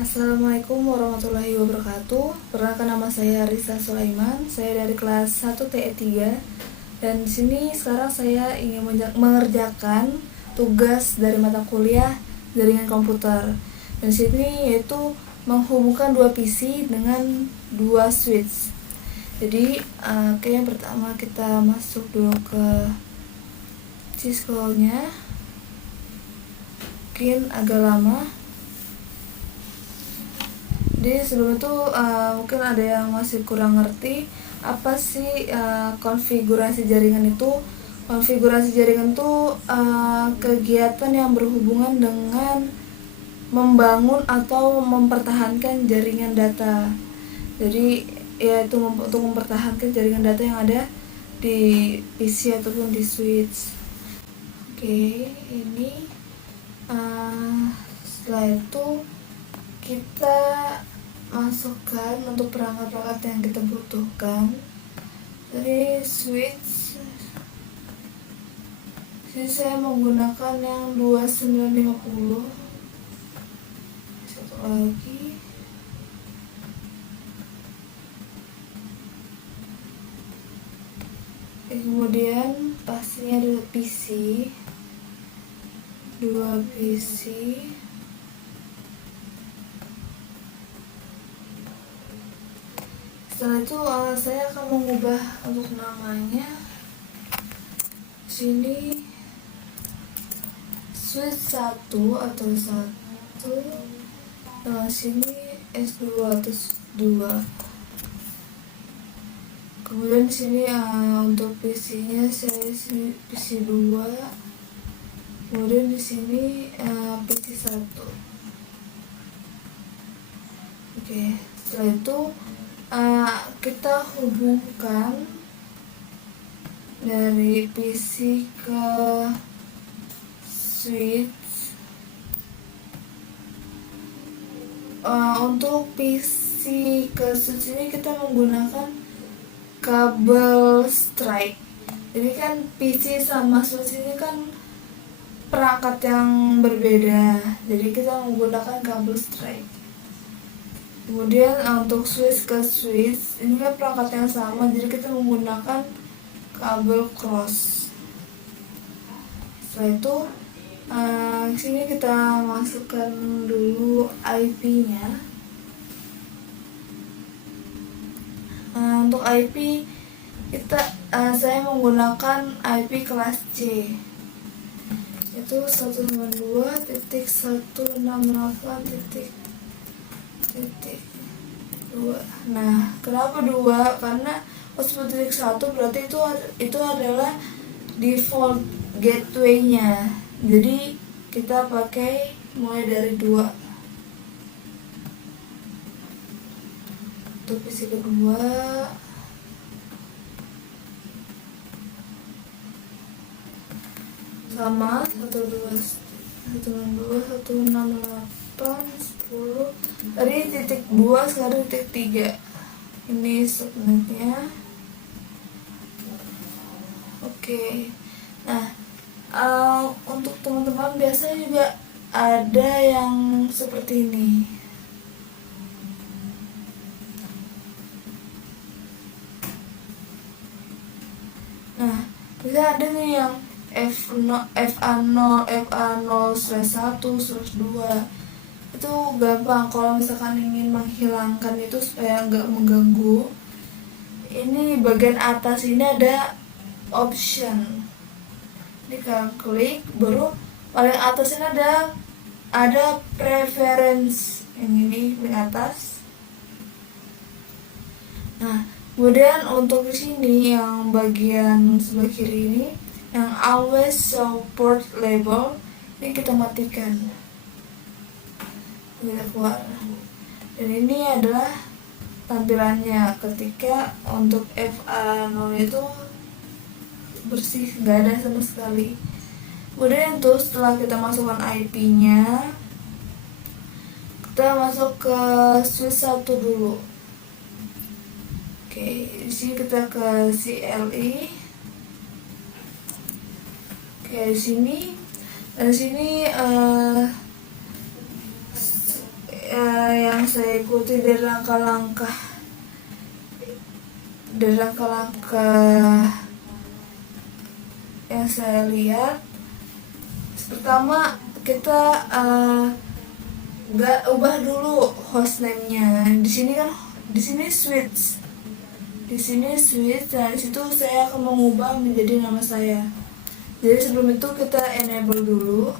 Assalamualaikum warahmatullahi wabarakatuh. Perkenalkan, nama saya Risa Sulaiman. Saya dari kelas 1 TE 3. Dan di sini sekarang saya ingin mengerjakan tugas dari mata kuliah jaringan komputer. Dan di sini yaitu menghubungkan dua PC dengan dua switch. Jadi yang pertama kita masuk dulu ke Cisco-nya. Mungkin agak lama. Jadi sebelum itu mungkin ada yang masih kurang ngerti apa sih konfigurasi jaringan itu. Konfigurasi jaringan itu kegiatan yang berhubungan dengan membangun atau mempertahankan jaringan data. Jadi yaitu untuk mempertahankan jaringan data yang ada di PC ataupun di switch. Ini setelah itu kita masukkan untuk perangkat-perangkat yang kita butuhkan. Jadi switch, jadi saya menggunakan yang 2950. Satu lagi, kemudian pastinya ada PC, 2 PC. Setelah itu saya akan mengubah untuk namanya. Sini switch 1 atau 1, sini S2 atau 2. Kemudian di sini untuk PC-nya saya PC 2. Kemudian di sini PC 1. Setelah itu kita hubungkan dari PC ke switch. Untuk PC ke switch ini kita menggunakan kabel strike. Jadi kan PC sama switch ini kan perangkat yang berbeda, jadi kita menggunakan kabel strike. Kemudian untuk switch ke switch ini kan perangkat yang sama, jadi kita menggunakan kabel cross. Setelah itu sini kita masukkan dulu IP-nya. Untuk IP saya menggunakan IP kelas C, itu 192.168.2. Nah, kenapa 2? Karena 1.1 berarti itu adalah default gateway-nya. Jadi kita pakai mulai dari 2. Untuk PC kedua sama 192.168.10. Tadi titik 2, sekarang titik 3. Ini subnetnya. Nah, untuk teman-teman biasanya juga ada yang seperti ini. Nah, bisa ada nih yang FA0, FA0/1/2. Itu gampang kalau misalkan ingin menghilangkan itu supaya nggak mengganggu. Ini bagian atas ini ada option. Ini kita klik, baru paling atas ini ada preference. Ini di atas. Nah, kemudian untuk di sini yang bagian sebelah kiri ini yang always show port label, ini kita matikan. Kita keluar. Dan ini adalah tampilannya ketika untuk FA0 itu bersih, nggak ada sama sekali. Kemudian itu setelah kita masukkan IP-nya, kita masuk ke switch 1 dulu. Di sini kita ke CLI. Di sini saya ikuti dari langkah-langkah yang saya lihat. Pertama kita ubah dulu hostname-nya. Di sini switch. Nah disitu saya akan mengubah menjadi nama saya. Jadi sebelum itu kita enable dulu.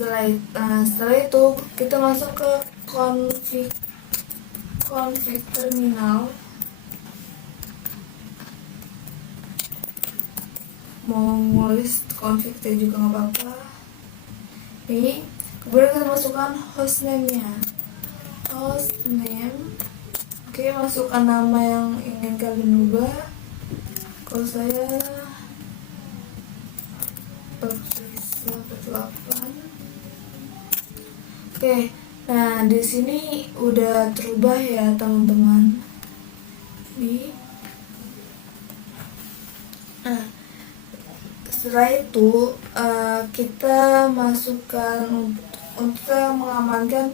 Setelah itu kita masuk ke config terminal. Mau nulis config juga nggak apa-apa. Ini kemudian kita masukkan hostname-nya. Oke, masukkan nama yang ingin kalian ubah. Kalau saya Patricia 48. Oke, nah di sini udah terubah ya teman-teman. Nah, setelah itu kita masukkan untuk mengamankan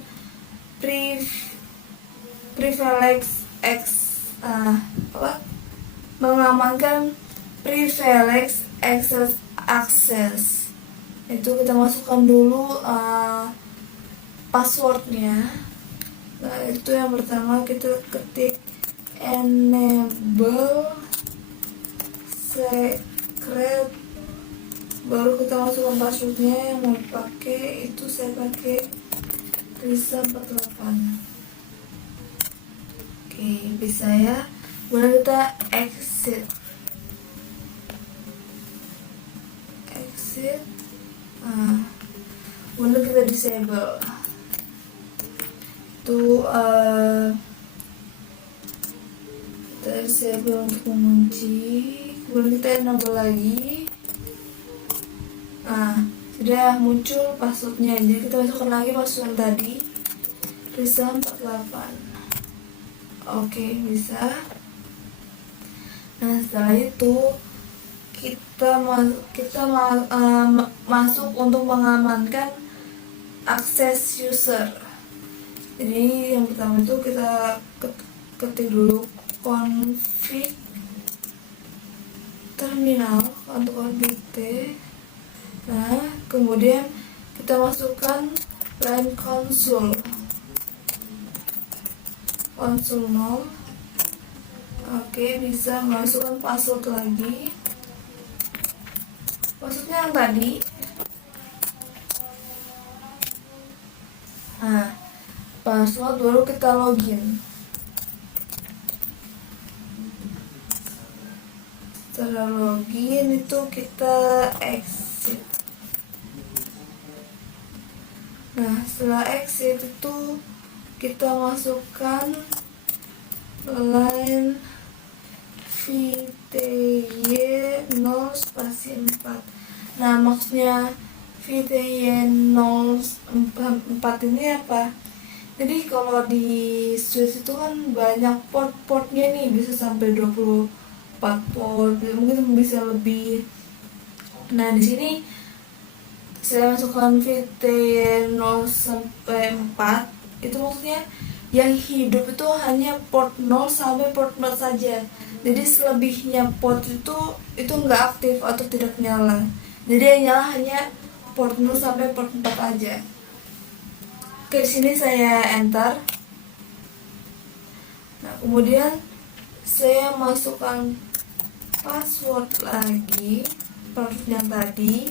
mengamankan privilege access. Itu kita masukkan dulu passwordnya. Nah, itu yang pertama kita ketik enable secret, baru kita masukkan passwordnya yang mau dipakai. Itu saya pakai Risa 48. Oke, bisa ya. Kemudian kita exit. Kemudian kita disable. Itu kita disable untuk mengunci. Kemudian kita enable lagi. Sudah muncul passwordnya. Jadi kita masukkan lagi password tadi, Risa 48. Oke, bisa. Nah, setelah itu kita masuk untuk mengamankan akses user. Jadi yang pertama itu kita ketik dulu config terminal untuk config T. Nah, kemudian kita masukkan line console 0. Oke, bisa masukkan password lagi. Passwordnya yang tadi. Nah, password baru kita login. Setelah login itu kita exit. Nah, setelah exit itu kita masukkan line VTY 0 spasi 4. Nah, maksudnya VTY 04 ini apa? Jadi kalau di Switch itu kan banyak port-portnya nih, bisa sampai 24 port, mungkin bisa lebih. Nah, di sini saya masukkan VTY 0 sampai 4. Itu maksudnya yang hidup itu hanya port 0 sampai port 4 saja. Jadi selebihnya port itu nggak aktif atau tidak nyala. Jadi yang nyala hanya port 0 sampai port 4 aja. Oke, di sini saya enter. Nah, kemudian saya masukkan password lagi, password yang tadi.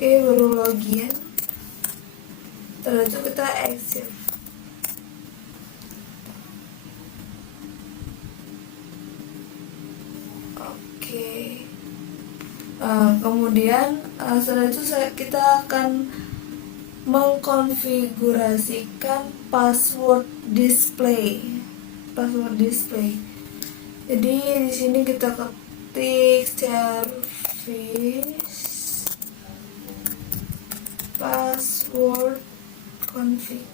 Oke, baru login. Setelah itu kita exit. Oke. Kemudian setelah itu kita akan mengkonfigurasikan password display. Jadi di sini kita ketik service password config.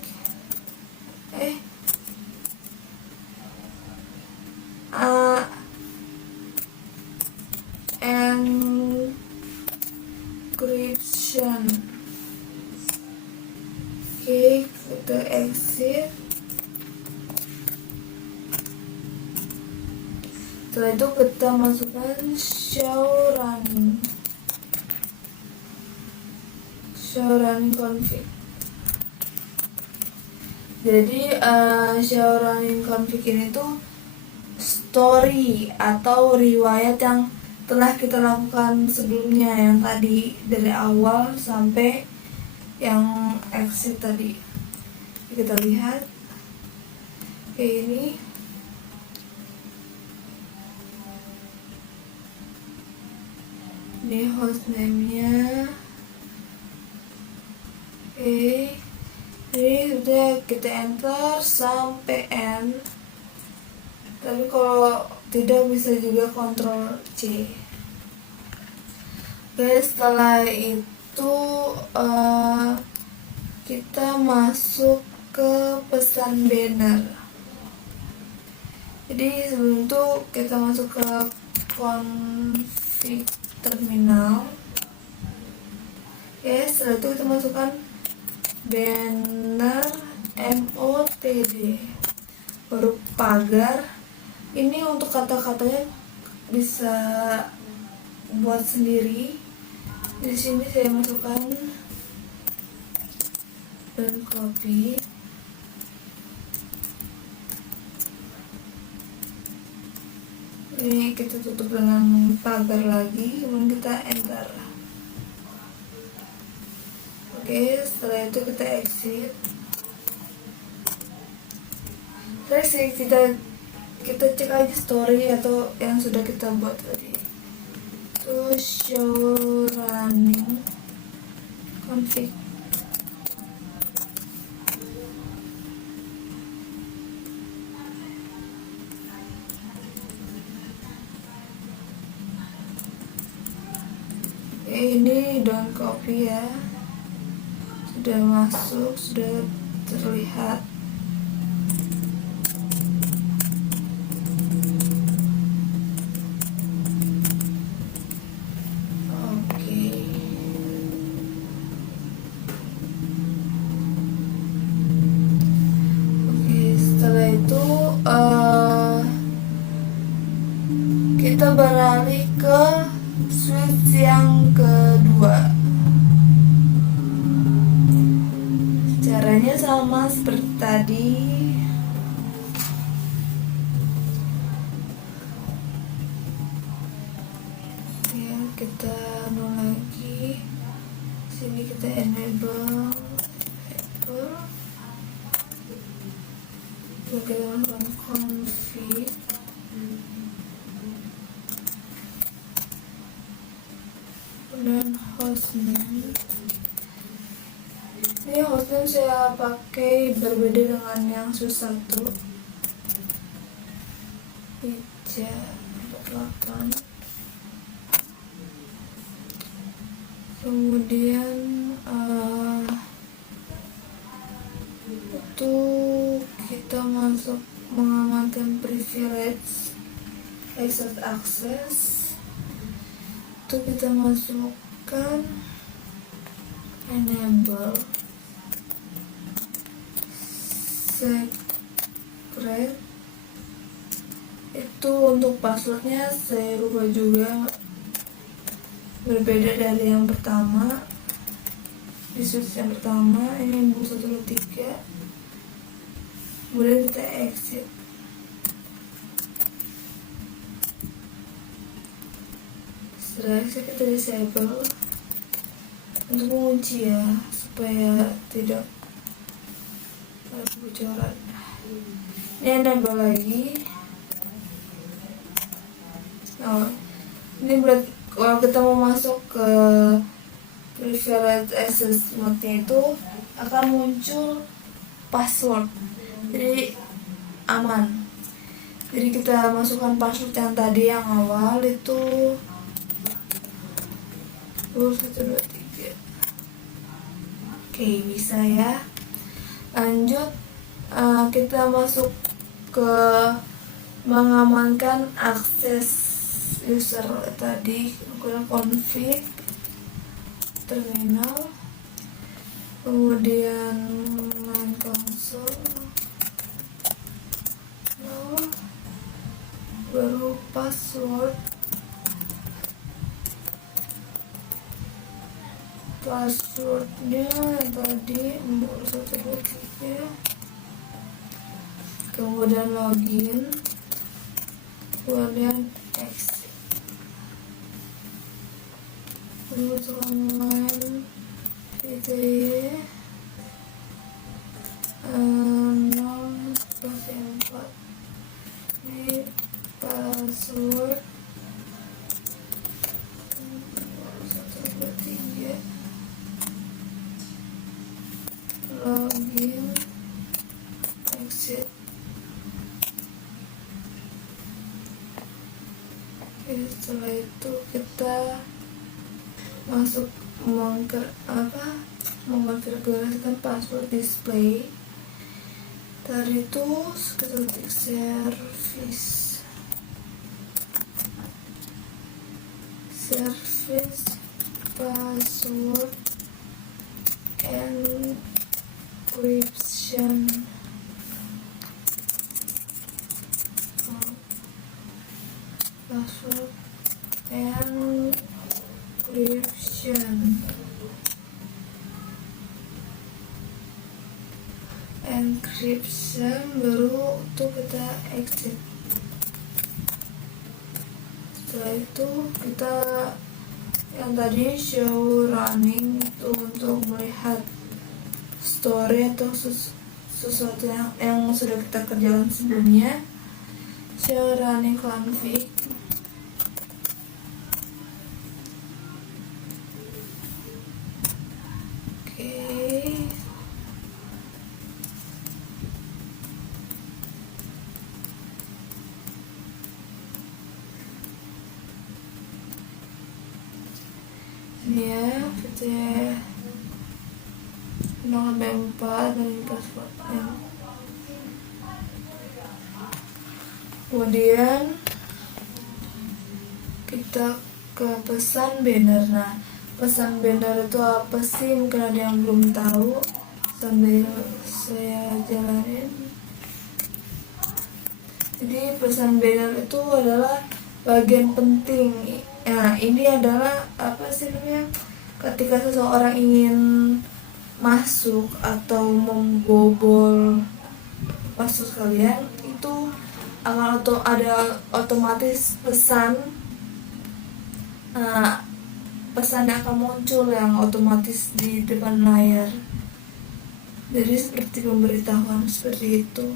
encryption. Oke, kita exit. Setelah itu kita masukkan show running config. Jadi show running config ini tuh story atau riwayat yang telah kita lakukan sebelumnya, yang tadi dari awal sampai yang exit tadi. Kita lihat kayak ini hostname-nya. Oke, ini sudah kita enter sampai N, tapi kalau tidak bisa juga Ctrl C. Oke, setelah itu kita masuk ke pesan banner. Jadi sebelum itu kita masuk ke config terminal. Oke, setelah itu kita masukkan banner motd, baru pagar. Ini untuk kata-katanya bisa buat sendiri. Di sini saya masukkan dan copy. Ini kita tutup dengan pagar lagi, kemudian kita enter. Oke, setelah itu kita exit. Terus kita cek aja story atau yang sudah kita buat tadi. Itu show running config. Ini down copy ya, sudah masuk, sudah terlihat. Setelah itu kita beralih ke switch yang kedua. Caranya sama seperti tadi. Ya, kita lagi. Sini kita enable. Kita lakukan config. Dan hostname. Ini hostname saya pakai berbeda dengan yang switch 1. 348. Kemudian itu kita masuk mengamankan privilege access. Itu kita masukkan enable secret. Itu untuk passwordnya saya rubah juga, berbeda dari yang pertama. Di switch yang pertama ini 123. Kemudian kita exit. Setelah exit kita disable untuk mengunci ya, supaya tidak ada kebocoran. Ini enable lagi. Nah, ini berarti kalau kita mau masuk ke privilege access mode itu akan muncul password, jadi aman. Jadi kita masukkan password yang tadi yang awal itu 123. Oke, bisa ya. Lanjut, kita masuk ke mengamankan akses user tadi, menggunakan config. terminal, kemudian main konsol, baru passwordnya yang tadi 4123, kemudian login, kemudian exit, kemudian main VTY 0+4, ini password 123, login, exit. Setelah itu kita masuk mengkonfigurasikan password display. Tadi itu kita ketik service password encryption, password encryption baru tuh kita exit. Setelah itu kita yang tadi show running itu untuk melihat story atau sesuatu yang sudah kita kerjakan sebelumnya. Show running config, ini ya VTY 0+4 dan passwordnya. Kemudian kita ke pesan banner. Nah, pesan banner itu apa sih? Mungkin ada yang belum tahu, sambil saya jalanin. Jadi pesan banner itu adalah bagian penting. Nah, ini adalah apa sih namanya? Ketika seseorang ingin masuk atau membobol password kalian, itu akan ada otomatis pesan yang akan muncul yang otomatis di depan layar. Jadi seperti pemberitahuan seperti itu.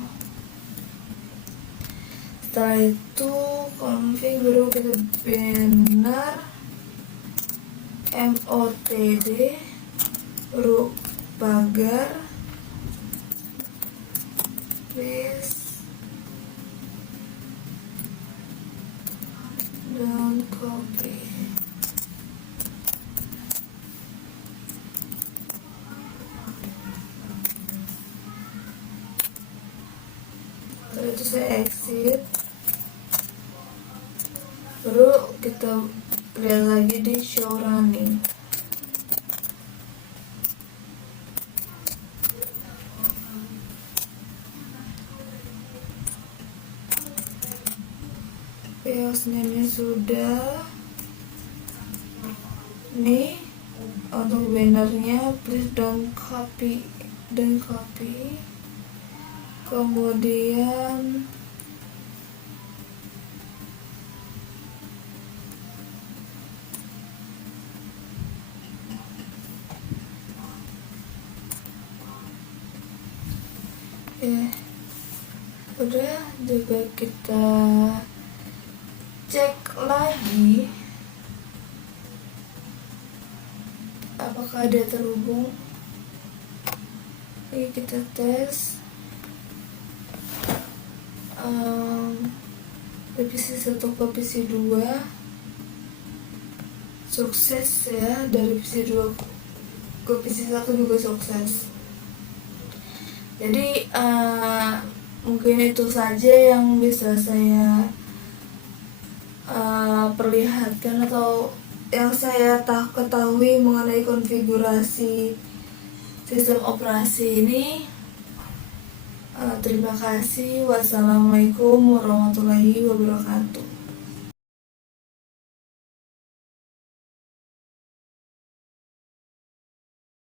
Setelah itu config baru kita banner motd baru pagar, please don't copy. Setelah itu saya exit, baru kita lihat lagi di show running. Name-nya sudah. Nih untuk bannernya please don't copy. Kemudian udah juga kita cek lagi apakah ada terhubung. Ini kita tes PC 1 ke PC 2 sukses ya, dari PC 2 ke PC 1 juga sukses. Jadi mungkin itu saja yang bisa saya perlihatkan atau yang saya ketahui mengenai konfigurasi sistem operasi ini. Terima kasih. Wassalamualaikum warahmatullahi wabarakatuh.